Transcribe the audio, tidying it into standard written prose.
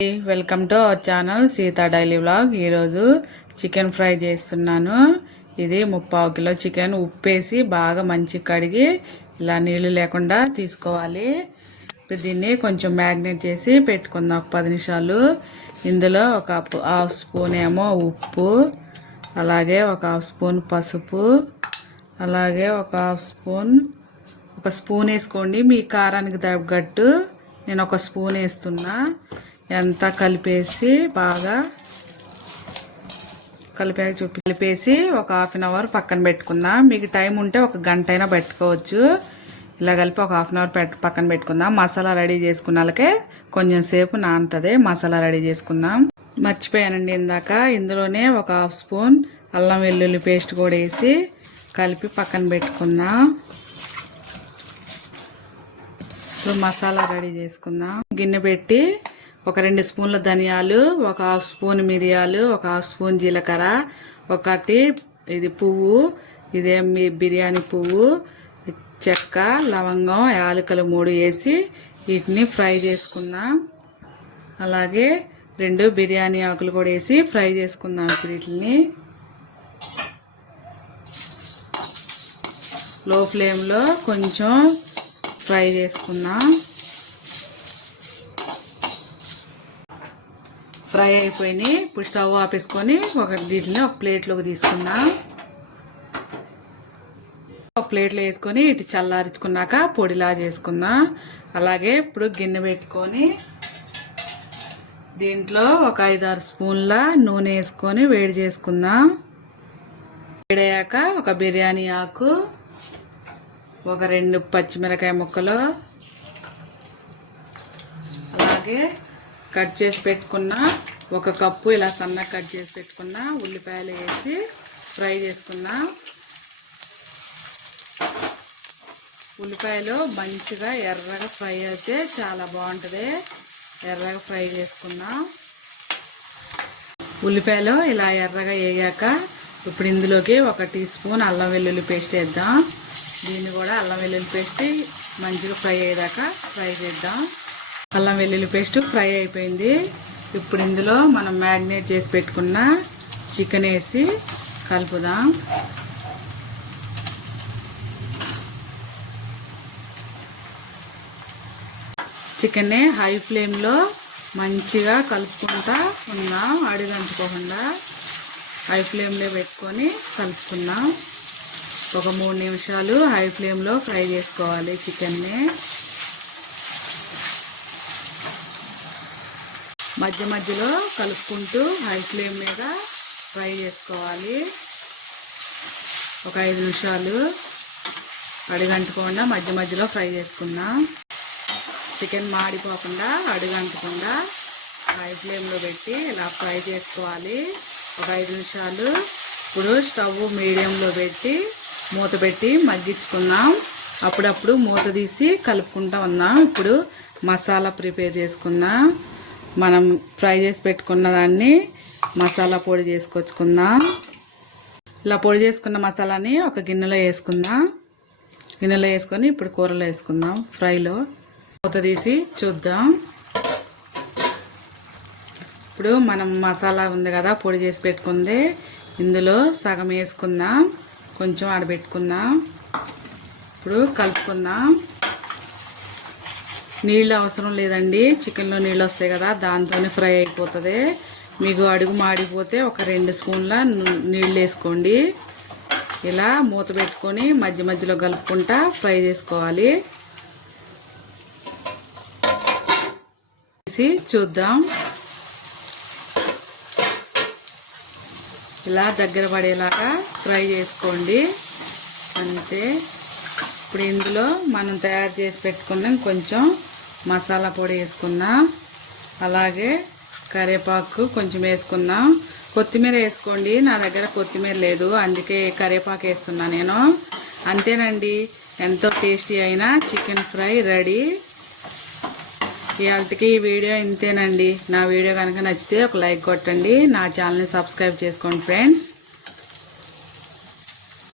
Welcome to our channel Sita daily vlog. ఈరోజు chicken fry చేస్తున్నాను. ఇది 3/4 కిలో చికెన్ ఉప్పేసి బాగా మంచి కడిగి ఇలా నీళ్లు లేకుండా తీసుకోవాలి. దీన్ని కొంచెం మ్యాగ్నేట్ చేసి పెట్టుకుందాం 10 నిమిషాలు. ఇందులో ఒక హాఫ్ స్పూన్ ఏమో ఉప్పు, అలాగే ఒక హాఫ్ స్పూన్ పసుపు, అలాగే ఒక స్పూన్ వేసుకోండి. మీ కారానికి తగ్గట్టు. నేను ఒక స్పూన్ వేస్తున్నా. ఎంత కలిపేసి బాగా కలిపేసి ఒక హాఫ్ అన్ అవర్ పక్కన పెట్టుకుందాం. మీకు టైం ఉంటే ఒక గంట అయినా పెట్టుకోవచ్చు. ఇలా కలిపి ఒక హాఫ్ అన్ అవర్ పక్కన పెట్టుకుందాం. మసాలా రెడీ చేసుకున్నాకే కొంచెం సేపు నానుతుంది. మసాలా రెడీ చేసుకుందాం. మర్చిపోయానండి ఇందాక, ఇందులోనే ఒక హాఫ్ స్పూన్ అల్లం వెల్లుల్లి పేస్ట్ కూడా వేసి కలిపి పక్కన పెట్టుకుందాం. ఇప్పుడు మసాలా రెడీ చేసుకుందాం. గిన్నె పెట్టి ఒక 2 స్పూన్ల ధనియాలు, ఒక హాఫ్ స్పూన్ మిరియాలు, ఒక హాఫ్ స్పూన్ జీలకర్ర, ఒకటి ఇది పువ్వు, ఇదే మీ బిర్యానీ పువ్వు, చెక్క, లవంగం, యాలకులు 3 వేసి వీటిని ఫ్రై చేసుకుందాం. అలాగే 2 బిర్యానీ ఆకులు కూడా వేసి ఫ్రై చేసుకుందాం. ఇప్పుడు వీటిని లో ఫ్లేమ్లో కొంచెం ఫ్రై చేసుకుందాం. ఫ్రై అయిపోయినాయి. ఇప్పుడు స్టవ్ ఆపేసుకొని వీటిని ఒక ప్లేట్లోకి తీసుకుందాం. ఒక ప్లేట్లో వేసుకొని ఇటు చల్లారించుకున్నాక పొడిలా చేసుకుందాం. అలాగే ఇప్పుడు గిన్నె పెట్టుకొని దీంట్లో ఒక 5-6 స్పూన్ల నూనె వేసుకొని వేడి చేసుకుందాం. వేడయ్యాక ఒక బిర్యానీ ఆకు, ఒక 2 పచ్చిమిరకాయ ముక్కలు, అలాగే కట్ చేసి పెట్టుకున్న 1 కప్పు ఇలా సన్నగా కట్ చేసి పెట్టుకున్న ఉల్లిపాయలు వేసి ఫ్రై చేసుకుందాం. ఉల్లిపాయలు మంచిగా ఎర్రగా ఫ్రై అయితే చాలా బాగుంటుంది. ఎర్రగా ఫ్రై చేసుకుందాం. ఉల్లిపాయలు ఇలా ఎర్రగా వేగాక ఇప్పుడు ఇందులోకి 1 టీ స్పూన్ అల్లం వెల్లుల్లి పేస్ట్ వేద్దాం. దీన్ని కూడా అల్లం వెల్లుల్లి పేస్ట్ మంచిగా ఫ్రై అయ్యేదాకా ఫ్రై చేద్దాం. అల్లం వెల్లుల్లి పేస్ట్ ఫ్రై అయిపోయింది. ఇప్పుడు ఇందులో మనం మ్యాగ్నేట్ చేసి పెట్టుకున్న చికెన్ వేసి కలుపుదాం. చికెన్ని హై ఫ్లేమ్లో మంచిగా కలుపుకుంటా ఉందాం. అడుగంటుకోకుండా హై ఫ్లేమ్లో పెట్టుకొని కలుపుకుందాం. ఒక 3 నిమిషాలు హై ఫ్లేమ్లో ఫ్రై చేసుకోవాలి చికెన్ని. మధ్య మధ్యలో కలుపుకుంటూ హై ఫ్లేమ్ మీద ఫ్రై చేసుకోవాలి. ఒక 5 నిమిషాలు అడుగంటకుండా మధ్య మధ్యలో ఫ్రై చేసుకుందాం. చికెన్ మాడిపోకుండా అడుగంటకుండా హై ఫ్లేమ్లో పెట్టి ఇలా ఫ్రై చేసుకోవాలి. ఒక 5 నిమిషాలు. ఇప్పుడు స్టవ్ మీడియంలో పెట్టి మూత పెట్టి మగ్గించుకుందాం. అప్పుడప్పుడు మూత తీసి కలుపుకుంటూ ఉందాం. ఇప్పుడు మసాలా ప్రిపేర్ చేసుకుందాం. మనం ఫ్రై చేసి పెట్టుకున్న దాన్ని మసాలా పొడి చేసుకొచ్చుకుందాం. ఇలా పొడి చేసుకున్న మసాలాని ఒక గిన్నెలో వేసుకుందాం. గిన్నెలో వేసుకొని ఇప్పుడు కూరలో వేసుకుందాం. ఫ్రైలో మూత తీసి చూద్దాం. ఇప్పుడు మనం మసాలా ఉంది కదా పొడి చేసి పెట్టుకుంది, ఇందులో సగం వేసుకుందాం. కొంచెం ఆడబెట్టుకుందాం. ఇప్పుడు కలుపుకుందాం. నీళ్ళు అవసరం లేదండి, చికెన్లో నీళ్ళు వస్తాయి కదా, దాంతోనే ఫ్రై అయిపోతుంది. మీకు అడుగు మాడిపోతే ఒక 2 స్పూన్ల నీళ్ళు వేసుకోండి. ఇలా మూత పెట్టుకొని మధ్య మధ్యలో కలుపుకుంటా ఫ్రై చేసుకోవాలి. చూద్దాం. ఇలా దగ్గర పడేలాగా ఫ్రై చేసుకోండి అంతే. ఇప్పుడు ఇందులో మనం తయారు చేసి పెట్టుకున్నాం కొంచెం మసాలా పొడి వేసుకుందాం. అలాగే కరివేపాకు కొంచెం వేసుకుందాం. కొత్తిమీర వేసుకోండి. నా దగ్గర కొత్తిమీర లేదు, అందుకే కరివేపాకు వేస్తున్నా నేను. అంతేనండి, ఎంతో టేస్టీ అయిన చికెన్ ఫ్రై రెడీ. ఇవాళకి ఈ వీడియో ఇంతేనండి. నా వీడియో కనుక నచ్చితే ఒక లైక్ కొట్టండి. నా ఛానల్ని సబ్స్క్రైబ్ చేసుకోండి ఫ్రెండ్స్.